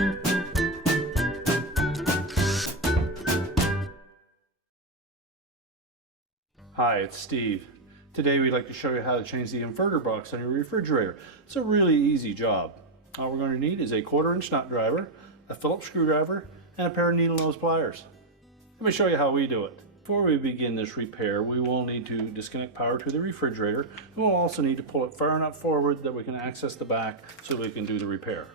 Hi, it's Steve. Today we'd like to show you how to change the inverter box on your refrigerator. It's a really easy job. All we're going to need is a 1/4" nut driver, a Phillips screwdriver, and a pair of needle nose pliers. Let me show you how we do it. Before we begin this repair, we will need to disconnect power to the refrigerator, and we'll also need to pull it far enough forward that we can access the back so we can do the repair.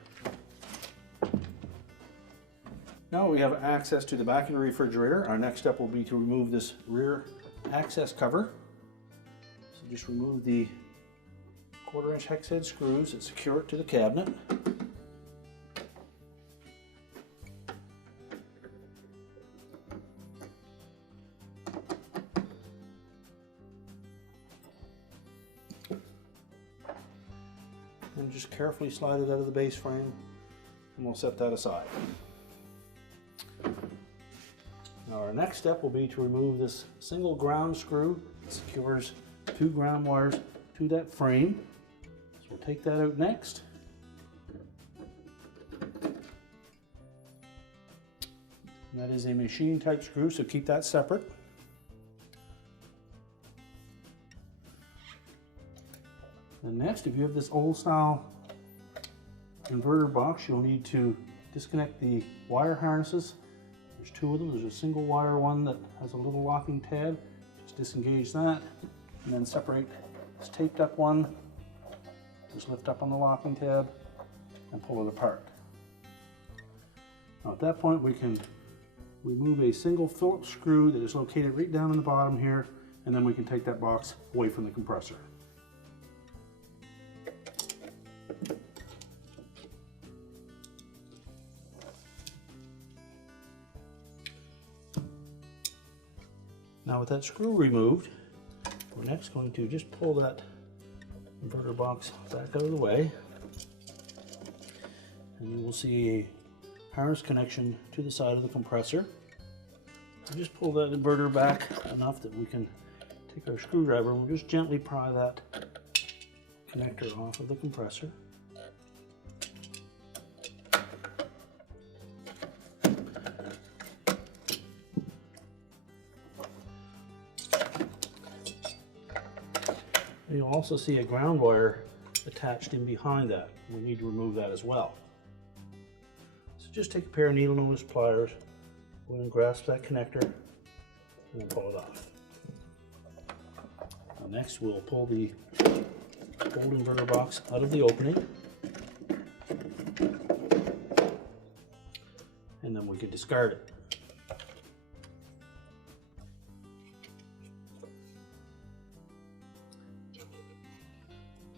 Now we have access to the back of the refrigerator. Our next step will be to remove this rear access cover. So just remove the 1/4" hex head screws that secure it to the cabinet. And just carefully slide it out of the base frame, and we'll set that aside. Now our next step will be to remove this single ground screw that secures 2 ground wires to that frame. So we'll take that out next. And that is a machine type screw, so keep that separate. And next, if you have this old style inverter box, you'll need to disconnect the wire harnesses. There's 2 of them. There's a single wire one that has a little locking tab. Just disengage that and then separate this taped up one. Just lift up on the locking tab and pull it apart. Now at that point we can remove a single Phillips screw that is located right down in the bottom here, and then we can take that box away from the compressor. Now with that screw removed, we're next going to just pull that inverter box back out of the way, and you will see a harness connection to the side of the compressor. So just pull that inverter back enough that we can take our screwdriver and we'll just gently pry that connector off of the compressor. You'll also see a ground wire attached in behind that. We need to remove that as well. So just take a pair of needle nose pliers, go ahead and grasp that connector, and then pull it off. Now next we'll pull the old inverter box out of the opening, and then we can discard it.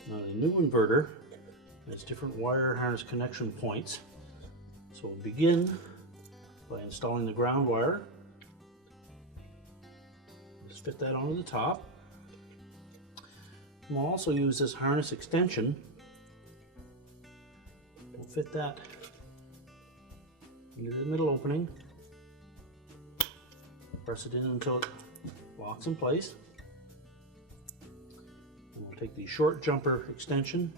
Now the new inverter has different wire harness connection points. So we'll begin by installing the ground wire. Just fit that onto the top. And we'll also use this harness extension. We'll fit that into the middle opening. Press it in until it locks in place. We'll take the short jumper extension,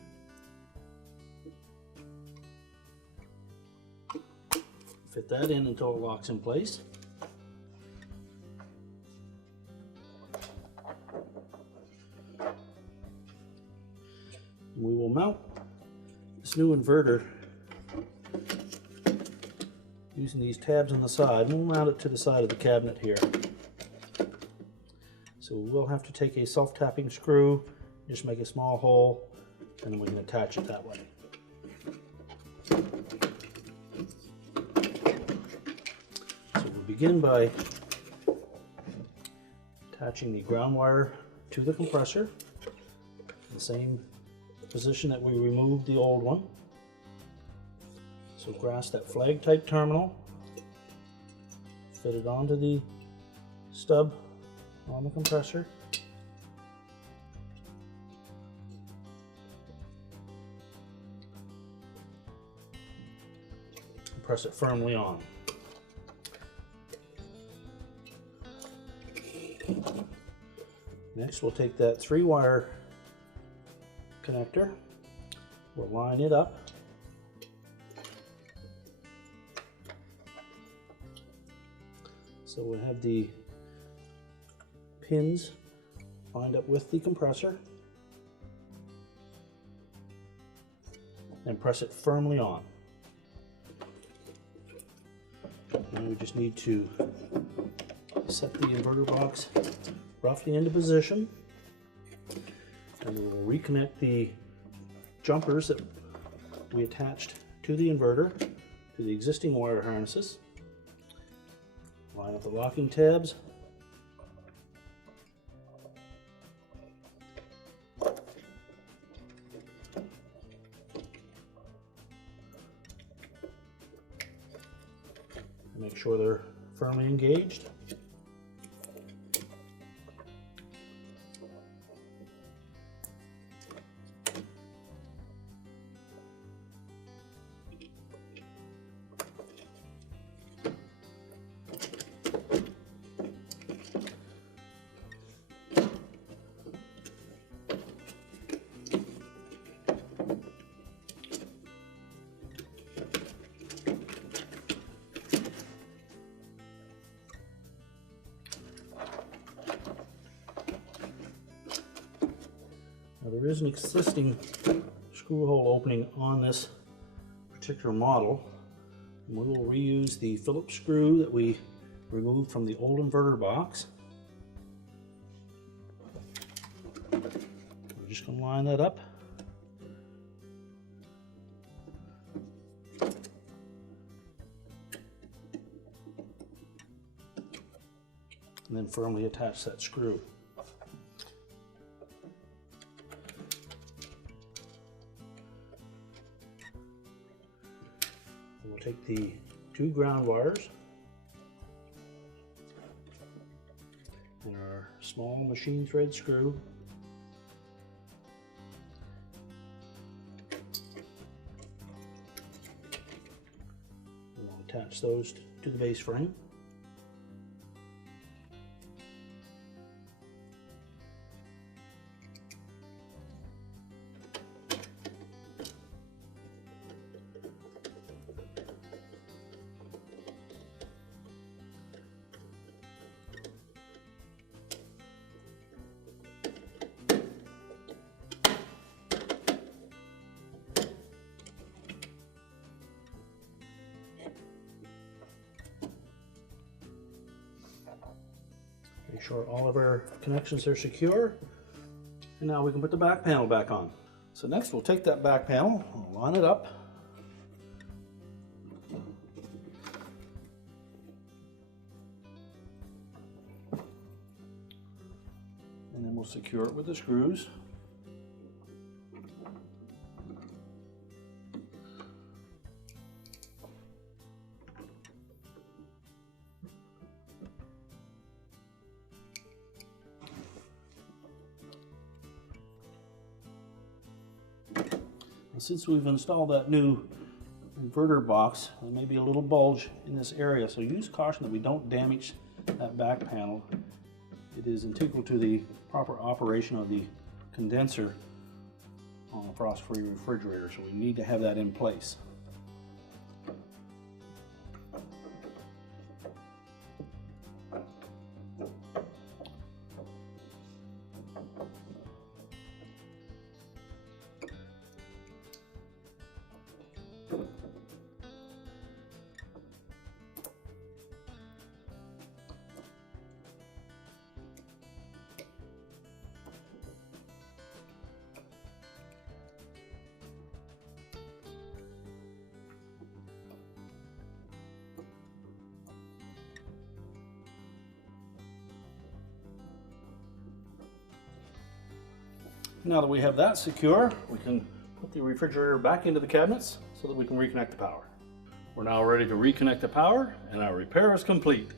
fit that in until it locks in place. We will mount this new inverter using these tabs on the side. We'll mount it to the side of the cabinet here. So we'll have to take a self-tapping screw, just make a small hole, and then we can attach it that way. So we'll begin by attaching the ground wire to the compressor, the same position that we removed the old one. So grasp that flag type terminal, fit it onto the stub on the compressor. Press it firmly on. Next we'll take that 3-wire connector, we'll line it up, So we have the pins lined up with the compressor and press it firmly on. And we just need to set the inverter box roughly into position, and we will reconnect the jumpers that we attached to the inverter to the existing wire harnesses. Line up the locking tabs. Make sure they're firmly engaged. Now, there is an existing screw hole opening on this particular model, and we will reuse the Phillips screw that we removed from the old inverter box. We're just going to line that up. And then firmly attach that screw. We'll take the two ground wires and our small machine thread screw, and we'll attach those to the base frame. Make sure all of our connections are secure, and now we can put the back panel back on. So next we'll take that back panel, we'll line it up, and then we'll secure it with the screws. Since we've installed that new inverter box, there may be a little bulge in this area, so use caution that we don't damage that back panel. It is integral to the proper operation of the condenser on a frost-free refrigerator, so we need to have that in place. Now that we have that secure, we can put the refrigerator back into the cabinets so that we can reconnect the power. We're now ready to reconnect the power, and our repair is complete.